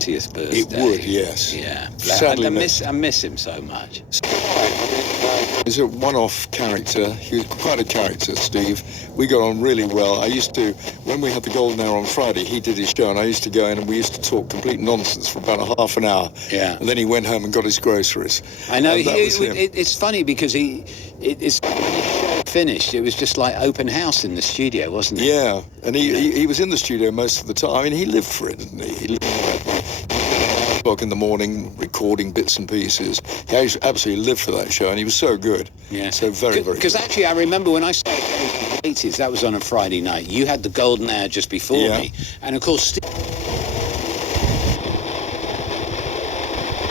70th birthday. It would, yes. Yeah. Sadly, I miss him so much. He's a one-off character. He was quite a character, Steve. We got on really well. I used to, when we had the Golden Hour on Friday, he did his show, and I used to go in and we used to talk complete nonsense for about a half an hour. Yeah. And then he went home and got his groceries. I know. It's funny because it's finished. It was just like open house in the studio, wasn't it? Yeah. And he was in the studio most of the time. I mean, he lived for it, didn't he? He lived o'clock in the morning, recording bits and pieces. He absolutely lived for that show, and he was so good. Yeah. So very, very good. Because actually, I remember when I started in the 80s, that was on a Friday night. You had the Golden Hour just before me. And of course,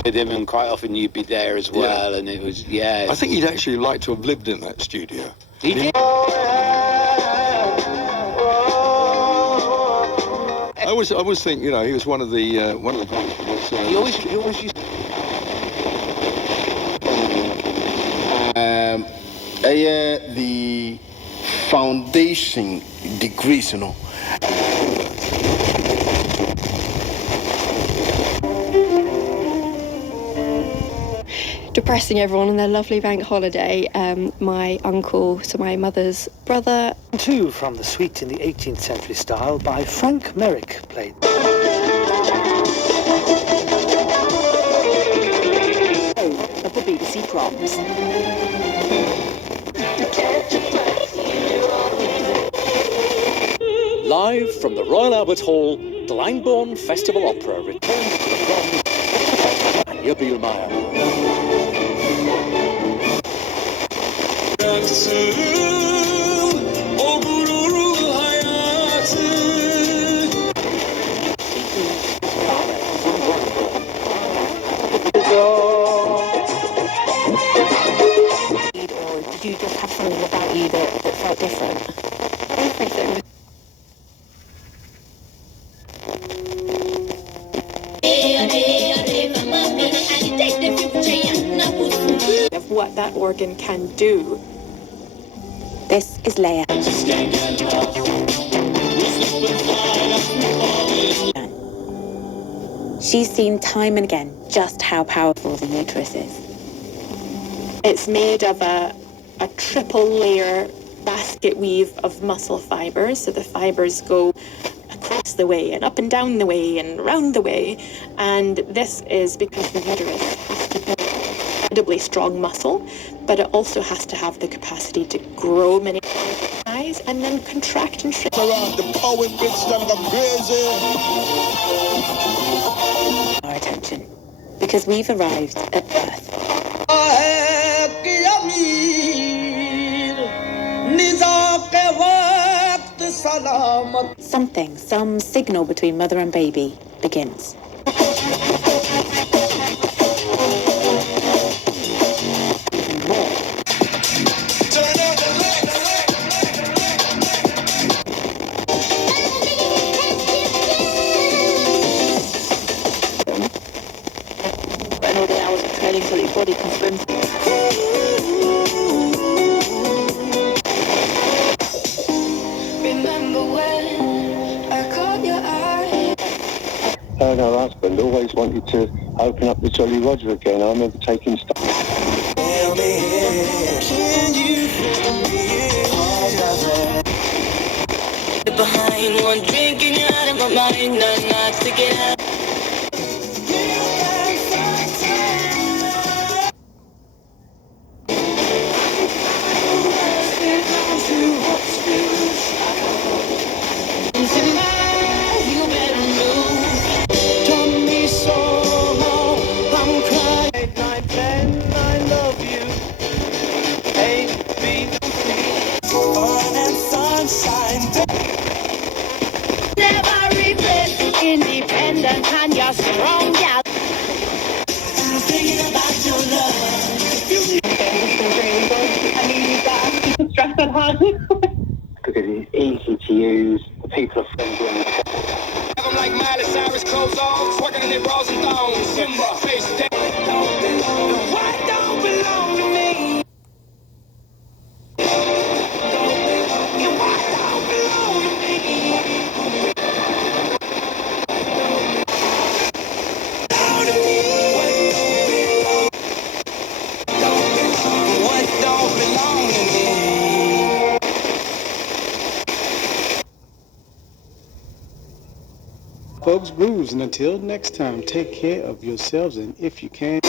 with him, and quite often you'd be there as well, and it was, I think he'd actually like to have lived in that studio. He did. I always think, he was one of the guys. He always used. The foundation degrees, Depressing everyone on their lovely bank holiday. My uncle, so my mother's brother. Two from the suite in the 18th century style by Frank Merrick played. Of the BBC proms. Live from the Royal Albert Hall, the Langbourne Festival Opera returns to the proms. Anya Bielmeyer. Or did you just have something about you that felt different? Everything. Of what that organ can do. This is Leia. She's seen time and again just how powerful the uterus is. It's made of a triple layer basket weave of muscle fibers, so the fibers go across the way and up and down the way and round the way, and this is because the uterus has to build incredibly strong muscle, but it also has to have the capacity to grow many size and then contract and shrink. Our attention, because we've arrived at birth. Some signal between mother and baby begins. And all the hours of training so that your body can swim. Her husband always wanted to open up the Jolly Roger again. I remember taking stuff. Behind one drinking out of my mind, not to get out. Independent and you're strong, gal. I'm thinking about your love. I need that. Stress that hard. Because it's easy to use. The people are friendly. I'm like Miley Cyrus, clothes off, twerking in their bras and thongs. Simba, face down. Why don't belong to me? Bronx Blues. And until next time, take care of yourselves, and if you can...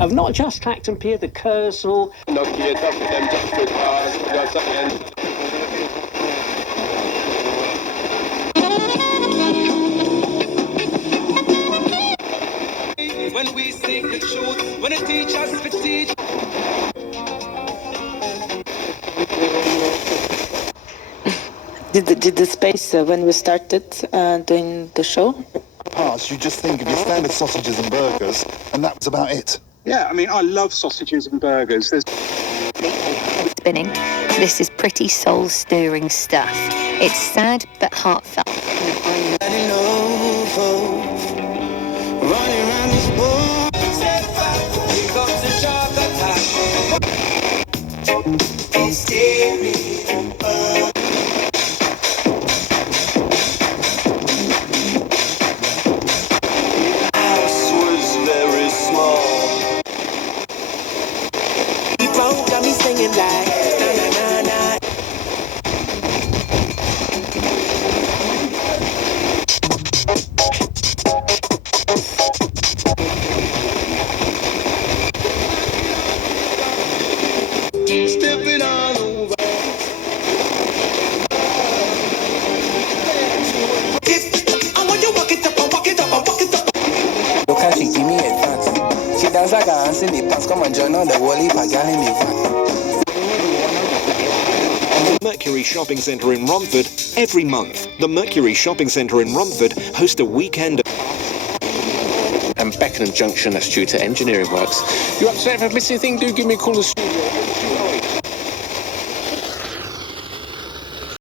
Of not just tracked and Pier, the Kersal. When we seek the truth, when the teachers teach. Did the space when we started doing the show? Parts, you just think of your standard sausages and burgers, and that was about it. Yeah, I mean, I love sausages and burgers. Spinning. This is pretty soul-stirring stuff. It's sad but heartfelt. Mercury Shopping Centre in Romford. Every month, the Mercury Shopping Centre in Romford hosts a weekend. And Beckenham Junction, that's due to engineering works. You're upset if I've missed anything? Do give me a call.